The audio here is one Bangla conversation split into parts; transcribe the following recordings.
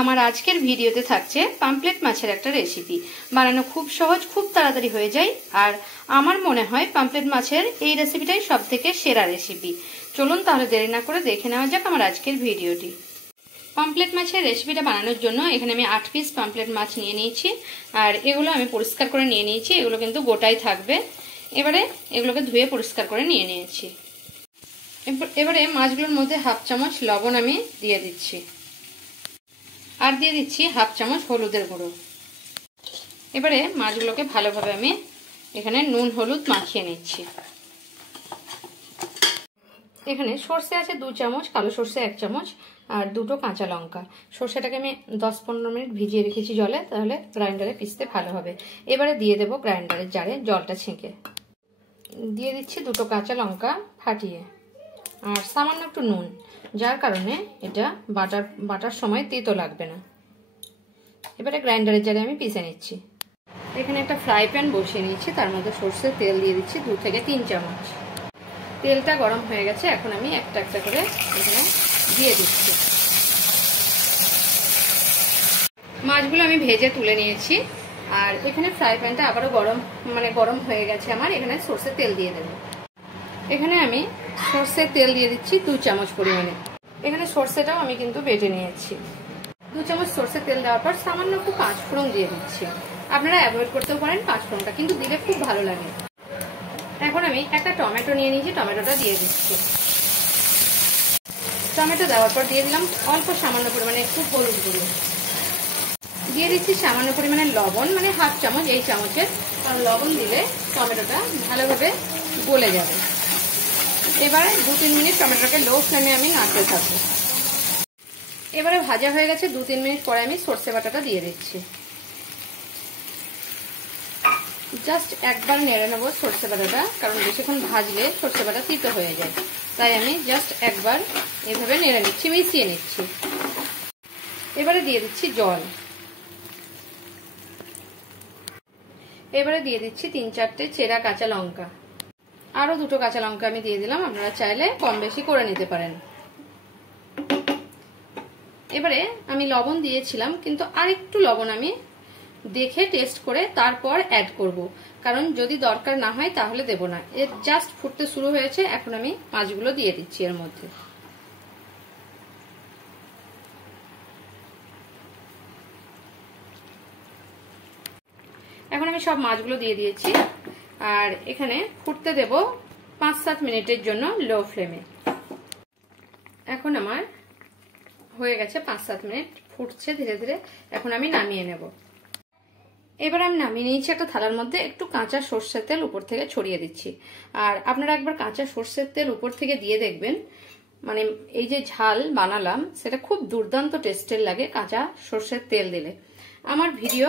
আমার আজকের ভিডিওতে থাকছে পামফ্লেট মাছের একটা রেসিপি। বানানো খুব সহজ, খুব তাড়াতাড়ি হয়ে যায়, আর আমার মনে হয় পামফ্লেট মাছের এই রেসিপিটাই সবথেকে সেরা রেসিপি। চলুন তাহলে দেরি না করে দেখে নেওয়া যাক আমার আজকের ভিডিওটি। পামফ্লেট মাছের রেসিপিটা বানানোর জন্য এখানে আমি 8 পিস পামফ্লেট মাছ নিয়ে নিয়েছি, আর এগুলো আমি পরিষ্কার করে নিয়ে নিয়েছি। এগুলো কিন্তু গোটাই থাকবে। এবারে এগুলোকে ধুয়ে পরিষ্কার করে নিয়ে নিয়েছি। এবারে মাছগুলোর মধ্যে হাফ চামচ লবণ আমি দিয়ে দিচ্ছি, আর দিয়ে দিচ্ছি হাফ চামচ হলুদের গুঁড়ো। এবারে মাছগুলোকে ভালোভাবে আমি এখানে নুন হলুদ মাখিয়ে নিচ্ছি। এখানে সর্ষে আছে 2 চামচ, কালো সর্ষে 1 চামচ, আর 2টো কাঁচা লঙ্কা। সর্ষেটাকে আমি 10-15 মিনিট ভিজিয়ে রেখেছি জলে, তাহলে গ্রাইন্ডারে পিষতে ভালো হবে। এবারে দিয়ে দেবো গ্রাইন্ডারের জারে জলটা ছেঁকে। দিয়ে দিচ্ছি 2টো কাঁচা লঙ্কা ফাটিয়ে, আর সামান্য একটু নুন, যার কারণে এটা বাটার সময় তেতো লাগবে না। এবারে গ্রাইন্ডারের জারে আমি পিষে নিচ্ছি। এখানে একটা ফ্রাই প্যান বসিয়ে নিয়েছি, তার মধ্যে সর্ষের তেল দিয়ে দিচ্ছি 2 থেকে 3 চামচ। তেলটা গরম হয়ে গেছে, এখন আমি একটা একটা করে এখানে দিয়ে দিচ্ছি। মাছগুলো আমি ভেজে তুলে নিয়েছি, আর এখানে ফ্রাই প্যানটা আবারও গরম হয়ে গেছে আমার। এখানে সর্ষের তেল দিয়ে দেবো। এখানে আমি সর্ষের তেল দিয়ে দিচ্ছি 2 চামচ পরিমাণে। এখানে সর্ষেটাও আমি কিন্তু বেটে নিয়েছি। 2 চামচ সর্ষের তেল দেওয়ার পর সামান্য একটু পাঁচফোড়ন দিয়ে দিচ্ছি। আপনারা অ্যাভয়েড করতেও পারেন পাঁচফোড়নটা, কিন্তু দিলে খুব ভালো লাগে। এখন আমি একটা টমেটো নিয়ে নিয়েছি, টমেটোটা দিয়ে দিচ্ছি। টমেটো দেওয়ার পর দিয়ে দিলাম অল্প সামান্য পরিমাণে একটু হলুদ গুঁড়ো। দিয়ে দিচ্ছি সামান্য পরিমাণে লবণ, মানে হাফ চামচ এই চামচের, কারণ লবণ দিলে টমেটোটা ভালোভাবে গলে যাবে। এবারে 2-3 মিনিট টমেটোটাকে লো ফ্লেমে আমি নাড়তে থাকবো। এবারে ভাজা হয়ে গেছে। 2-3 মিনিট পরে আমি সর্ষে বাটাটা দিয়ে দিচ্ছি। জাস্ট একবার নেড়ে নেবো সর্ষে বাটাটা, কারণ বেশিক্ষণ ভাজলে সর্ষে বাটা তিতো হয়ে যায়। তাই আমি জাস্ট একবার এভাবে নেড়ে নিচ্ছি, মিশিয়ে নিচ্ছি। এবারে দিয়ে দিচ্ছি জল। এবারে দিয়ে দিচ্ছি 3-4টে চেরা কাঁচা লঙ্কা, আরো 2টো কাঁচা লঙ্কা আমি দিয়ে দিলাম। আপনারা চাইলে কম বেশি করে নিতে পারেন। এবারে আমি লবণ দিয়েছিলাম, কিন্তু আরেকটু লবণ আমি দেখে টেস্ট করে তারপর অ্যাড করব, কারণ যদি দরকার না হয় তাহলে দেব না। এর জাস্ট ফুটতে শুরু হয়েছে, এখন আমি মাছগুলো দিয়ে দিচ্ছি এর মধ্যে। এখন আমি সব মাছগুলো দিয়ে দিয়েছি, আর এখানে ফুটতে দেব 5-7 মিনিটের জন্য লো ফ্লেমে। এখন আমার হয়ে গেছে 5-7 মিনিট, ফুটছে ধীরে ধীরে। এখন আমি নামিয়ে নেব। এবার আমি নামিয়ে নিয়েছি একটা থালার মধ্যে। একটু কাঁচা সর্ষের তেল উপর থেকে ছড়িয়ে দিচ্ছি। আর আপনারা একবার কাঁচা সর্ষের তেল উপর থেকে দিয়ে দেখবেন, মানে এই যে ঝাল বানালাম সেটা খুব দুর্দান্ত টেস্টের লাগে কাঁচা সর্ষের তেল দিলে। আমার ভিডিও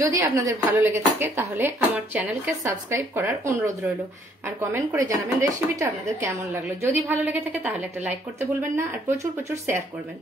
যদি আপনাদের ভালো লেগে থাকে তাহলে আমার চ্যানেলকে সাবস্ক্রাইব করার অনুরোধ রইল, আর কমেন্ট করে জানাবেন রেসিপিটা আপনাদের কেমন লাগলো। যদি ভালো লেগে থাকে তাহলে একটা লাইক করতে ভুলবেন না, আর প্রচুর শেয়ার করবেন।